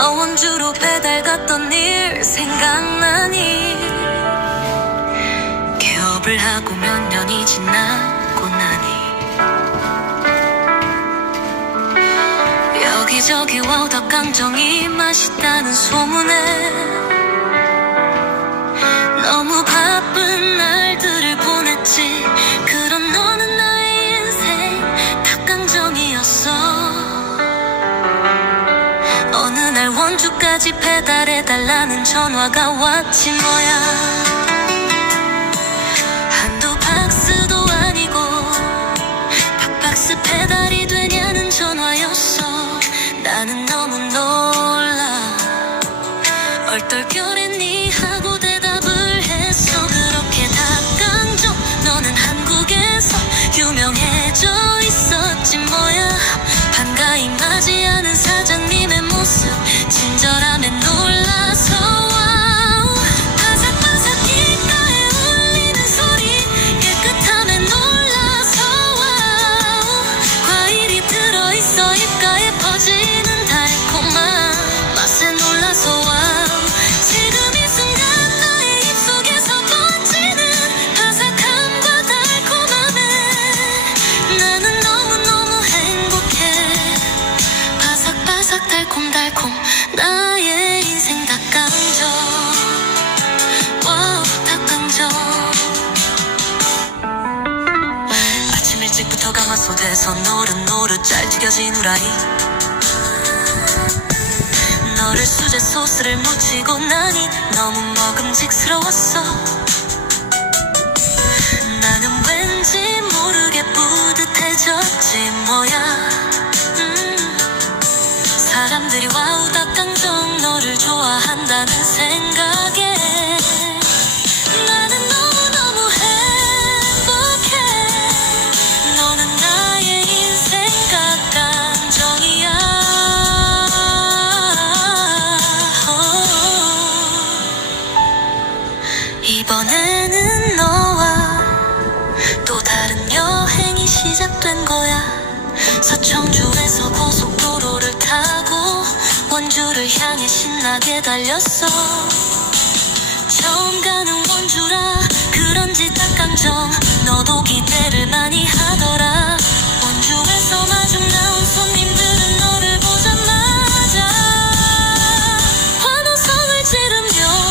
원주로 배달 갔던 일 생각나니? 개업을 하고 몇 년이 지나고 나니? 여기저기 와우 닭강정이 맛있다는 소문에 너무 바쁜 날 원주까지 배달해달라는 전화가 왔지 뭐야. 한두 박스도 아니고 박박스 배달이 되냐는 전화였어. 나는 너무 놀라. 얼떨결했 가마솥에서 노릇노릇 잘 튀겨진 후라이 너를 수제 소스를 묻히고 나니 너무 먹음직스러웠어 나는 왠지 모르게 뿌듯해졌지 뭐야 음. 사람들이 와우 닭 이번에는 너와 또 다른 여행이 시작된 거야. 서청주에서 고속도로를 타고 원주를 향해 신나게 달렸어. 처음 가는 원주라 그런지 딱 감정